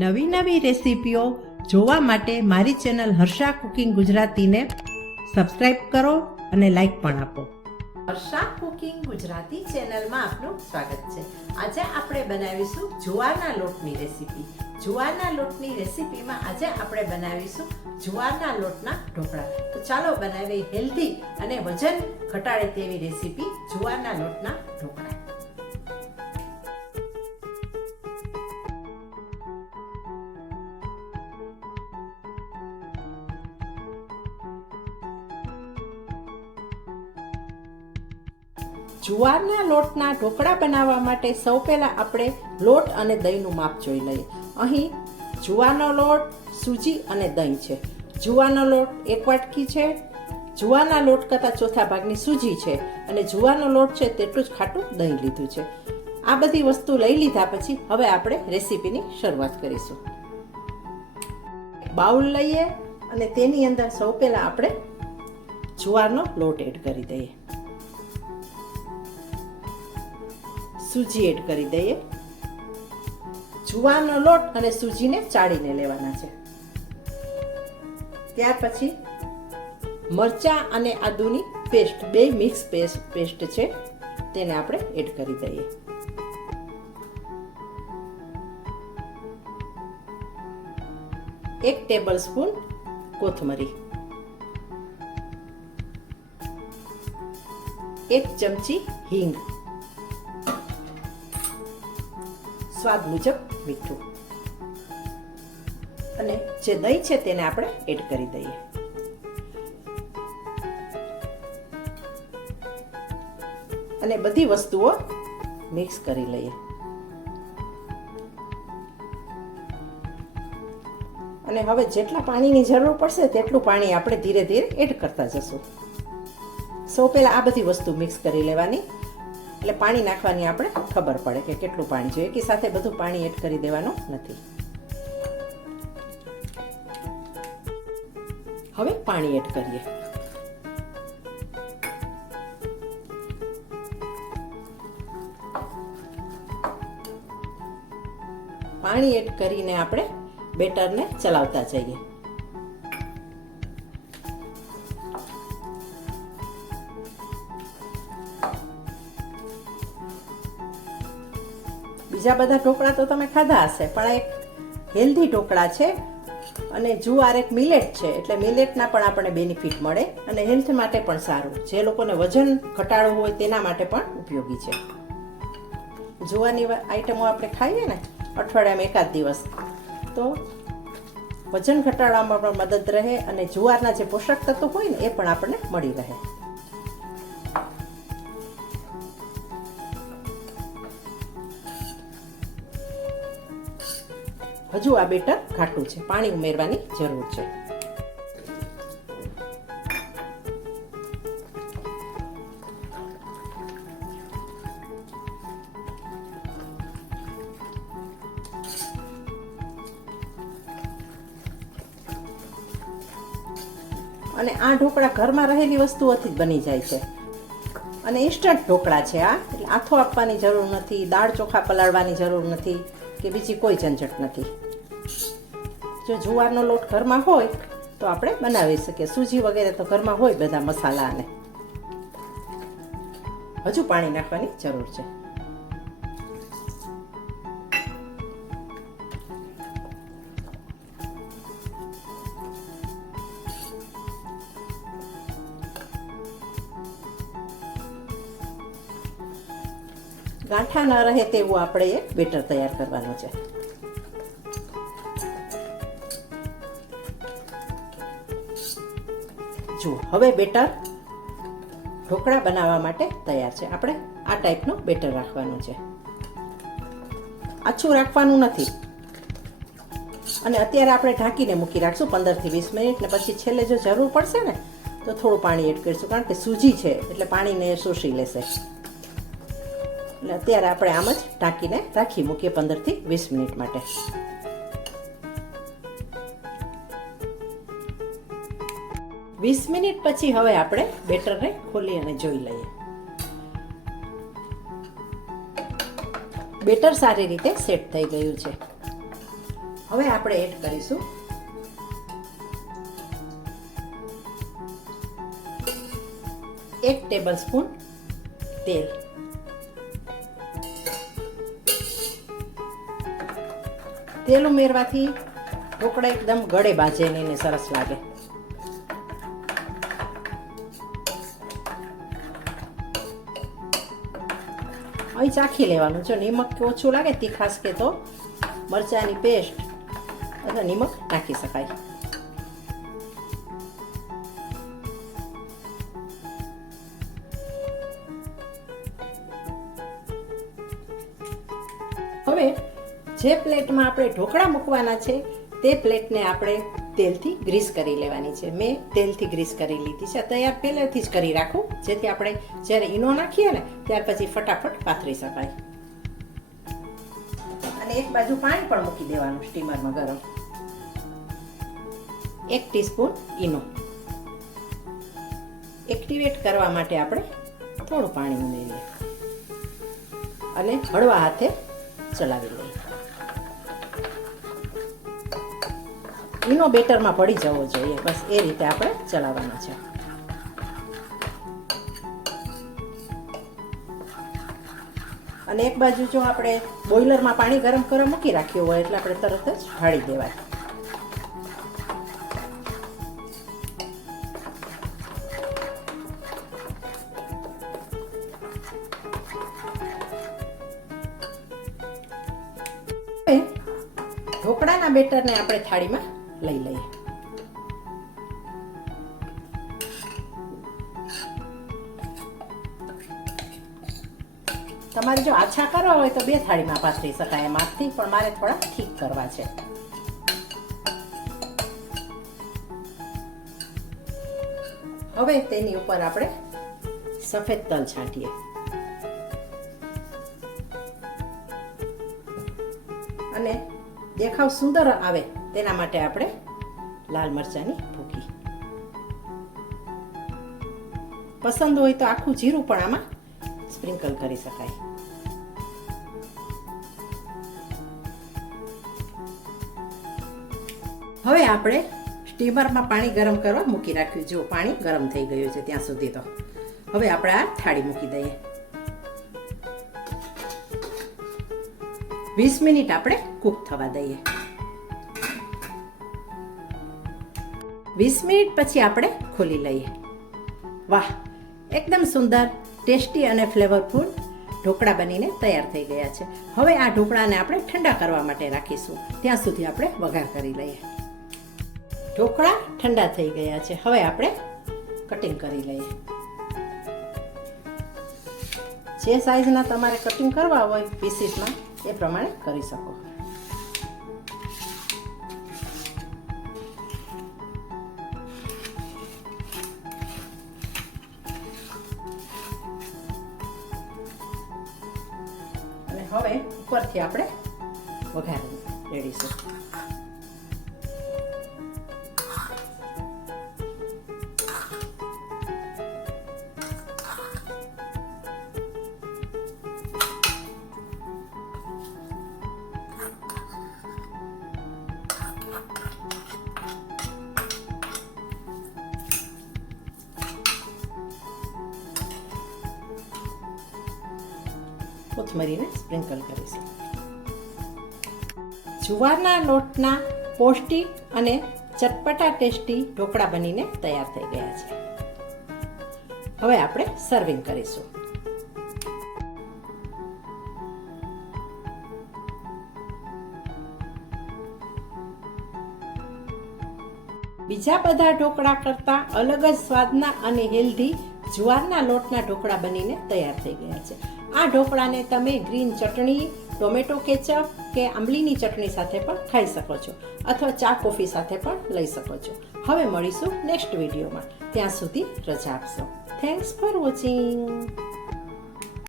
નવી નવી રેસીપીઓ જોવા માટે મારી ચેનલ હર્ષા કુકિંગ ગુજરાતીને સબસ્ક્રાઈબ કરો અને લાઈક પણ આપો. હર્ષા કુકિંગ ગુજરાતી ચેનલમાં આપનું સ્વાગત છે. આજે આપણે બનાવીશું જુવારના લોટની રેસીપી. જુવારના લોટની રેસીપીમાં આજે આપણે બનાવીશું જુવારના લોટના ઢોકળા. તો ચાલો બનાવીએ હેલ્ધી અને વજન ઘટાડે તેવી રેસીપી જુવારના લોટના ઢોકળા. જુવારના લોટના ઢોકળા બનાવવા માટે સૌ પહેલાં આપણે લોટ અને દહીંનું માપ જોઈ લઈએ. અહીં જુવારનો લોટ, સૂજી અને દહીં છે. જુવારનો લોટ 1 વાટકી છે, જુવારના લોટ કરતાં ચોથા ભાગની સૂજી છે અને જુવારનો લોટ છે તેટલું જ ખાટું દહીં લીધું છે. આ બધી વસ્તુ લઈ લીધા પછી હવે આપણે રેસીપીની શરૂઆત કરીશું. બાઉલ લઈએ અને તેની અંદર સૌ પહેલાં આપણે જુવારનો લોટ એડ કરી દઈએ, સૂજી એડ કરી દઈએ. જુવારનો લોટ અને સૂજીને ચાળીને લેવાના છે. ત્યાર પછી મરચાં અને આદુની પેસ્ટ, 2 મિક્સ પેસ્ટ છે તેને આપણે એડ કરી દઈએ. એક ટેબલ સ્પૂન કોથમરી, 1 ચમચી હિંગ, સ્વાદ મુજબ મીઠું અને જે દહીં છે તેને આપણે એડ કરી દઈએ. અને બધી વસ્તુઓ મિક્સ કરી લઈએ. અને હવે જેટલા પાણીની જરૂર પડશે તેટલું પાણી આપણે ધીરે ધીરે એડ કરતા જશું. સૌ પહેલા આ બધી વસ્તુ મિક્સ કરી લેવાની, એટલે પાણી નાખવાની આપણે ખબર પડે કે કેટલું પાણી જોઈએ. એકી સાથે બધું પાણી એડ કરી દેવાનું નથી. હવે પાણી એડ કરીએ. પાણી એડ કરીને આપણે બેટરને ચલાવતા જઈએ. બીજા બધા ઢોકળા તો તમે ખાધા હશે, પણ એક હેલ્ધી ઢોકળા છે અને જુવાર એક મિલેટ છે, એટલે મિલેટના પણ આપણને બેનિફિટ મળે અને હેલ્થ માટે પણ સારું. જે લોકોને વજન ઘટાડવું હોય તેના માટે પણ ઉપયોગી છે. જુવારની આઈટમો આપણે ખાઈએ ને અઠવાડિયામાં એકાદ દિવસ, તો વજન ઘટાડવામાં પણ મદદ રહે અને જુવારના જે પોષક તત્વો હોય ને એ પણ આપણને મળી રહે. હજુ આ બેટર ઘાટું છે, પાણી ઉમેરવાની જરૂર છે. અને આ ઢોકળા ઘરમાં રહેલી વસ્તુઓથી જ બની જાય છે અને ઇન્સ્ટન્ટ ઢોકળા છે આ, એટલે આથો આપવાની જરૂર નથી, દાળ ચોખા પલાળવાની જરૂર નથી કે બીજી કોઈ ઝંઝટ નથી. જો જુવારનો લોટ ઘરમાં હોય તો આપણે બનાવી શકીએ. સૂજી વગેરે તો ઘરમાં હોય બધા મસાલા. અને હજુ પાણી નાખવાની જરૂર છે. ગાંઠા ન રહે તેવું આપણે એક બેટર તૈયાર કરવાનું છે. જુઓ, હવે બેટર ઢોકળા બનાવવા માટે તૈયાર છે. આપણે આ ટાઈપનું બેટર રાખવાનું છે, આછું રાખવાનું નથી. અને અત્યારે આપણે ઢાંકીને મૂકી રાખશું 15 થી 20 મિનિટ, ને પછી છેલ્લે જો જરૂર પડશે ને તો થોડું પાણી એડ કરીશું, કારણ કે સૂજી છે એટલે પાણીને શોષી લેશે. એટલે અત્યારે આપણે આમ જ ઢાંકીને રાખી મૂકીએ 15 થી 20 મિનિટ માટે. વીસ મિનિટ પછી હવે આપણે બેટરને ખોલી અને જોઈ લઈએ. બેટર સારી રીતે સેટ થઈ ગયું છે. હવે આપણે એડ કરીશું એક ટેબલસ્પૂન તેલ. તેલ ઉમેરવાથી ઢોકળા એકદમ ગળે બાજે ને સરસ લાગે. અહીં ચાખી લેવાનું. જો નિમક ઓછું લાગે તીખાશ કે તો મરચાંની પેસ્ટ અથવા નિમક નાખી શકાય. હવે જે પ્લેટમાં આપણે ઢોકળા મૂકવાના છે તે પ્લેટને આપણે તેલથી ગ્રીસ કરી લેવાની છે. મેં તેલથી ગ્રીસ કરી લીધી છે. તૈયાર પહેલેથી જ કરી રાખું જેથી આપણે જ્યારે ઈનો નાખીએ ને ત્યાર પછી ફટાફટ પાથરી શકાય. અને એક બાજુ પાણી પણ મૂકી દેવાનું સ્ટીમરમાં ગરમ. 1 ટીસ્પૂન ઈનો. એક્ટિવેટ કરવા માટે આપણે થોડું પાણી ઉમેરીએ અને હળવા હાથે ચલાવી લઈએ. ઈનો બેટરમાં પડી જવો જોઈએ, બસ એ રીતે આપણે ચલાવવાનો છે. અને એક બાજુ જો આપણે બોઇલરમાં પાણી ગરમ કરવા મૂકી રાખ્યું હોય એટલે આપણે તરત જ ઢાળી દેવાય. ઢોકળાના બેટરને આપણે થાળીમાં લઈ લઈએ. તમારે જો આછા કરવા હોય તો 2 થાળીમાં પાથરી શકાય એમાંથી, પણ મારે થોડા ઠીક કરવા છે. હવે તેની ઉપર આપણે સફેદ તલ છાંટીએ અને દેખાવ સુંદર આવે તેના માટે આપણે લાલ મરચાંની ભૂકી. પસંદ હોય તો આખું જીરું પણ આમાં સ્પ્રિંકલ કરી શકાય. હવે આપણે સ્ટીમરમાં પાણી ગરમ કરવા મૂકી રાખ્યું. જો પાણી ગરમ થઈ ગયું છે ત્યાં સુધી. તો હવે આપણે આ થાળી મૂકી દઈએ. 20 મિનિટ આપણે કૂક થવા દઈએ. 20 મિનિટ પછી આપણે ખોલી લઈએ. વાહ, એકદમ સુંદર, ટેસ્ટી અને ફ્લેવરફુલ ઢોકળા બનીને તૈયાર થઈ ગયા છે. હવે આ ઢોકળાને આપણે ઠંડા કરવા માટે રાખીશું. ત્યાં સુધી આપણે વઘાર કરી લઈએ. ઢોકળા ઠંડા થઈ ગયા છે. હવે આપણે કટિંગ કરી લઈએ. જે સાઈઝના તમારે કટિંગ કરવા હોય પીસીસમાં એ પ્રમાણે કરી શકો. અને હવે ઉપરથી આપણે વઘાર રેડીશું. કોથમરીને સ્પ્રિંકલ કરીશું. જુવારના લોટના પૌષ્ટિક અને ચટપટા ટેસ્ટી ઢોકળા બનીને તૈયાર થઈ ગયા છે. હવે આપણે સર્વિંગ કરીશું. બીજા બધા ઢોકળા કરતાં અલગ જ સ્વાદના અને હેલ્ધી જુવારના લોટના ઢોકળા બનીને તૈયાર થઈ ગયા છે. આ ઢોકળાને તમે ગ્રીન ચટણી, ટોમેટો કેચઅપ કે આંબલીની ચટણી સાથે પણ ખાઈ શકો છો અથવા ચા કોફી સાથે પણ લઈ શકો છો. હવે મળીશું નેક્સ્ટ વિડીયોમાં. ત્યાં સુધી રજા આપશો. Thanks for watching.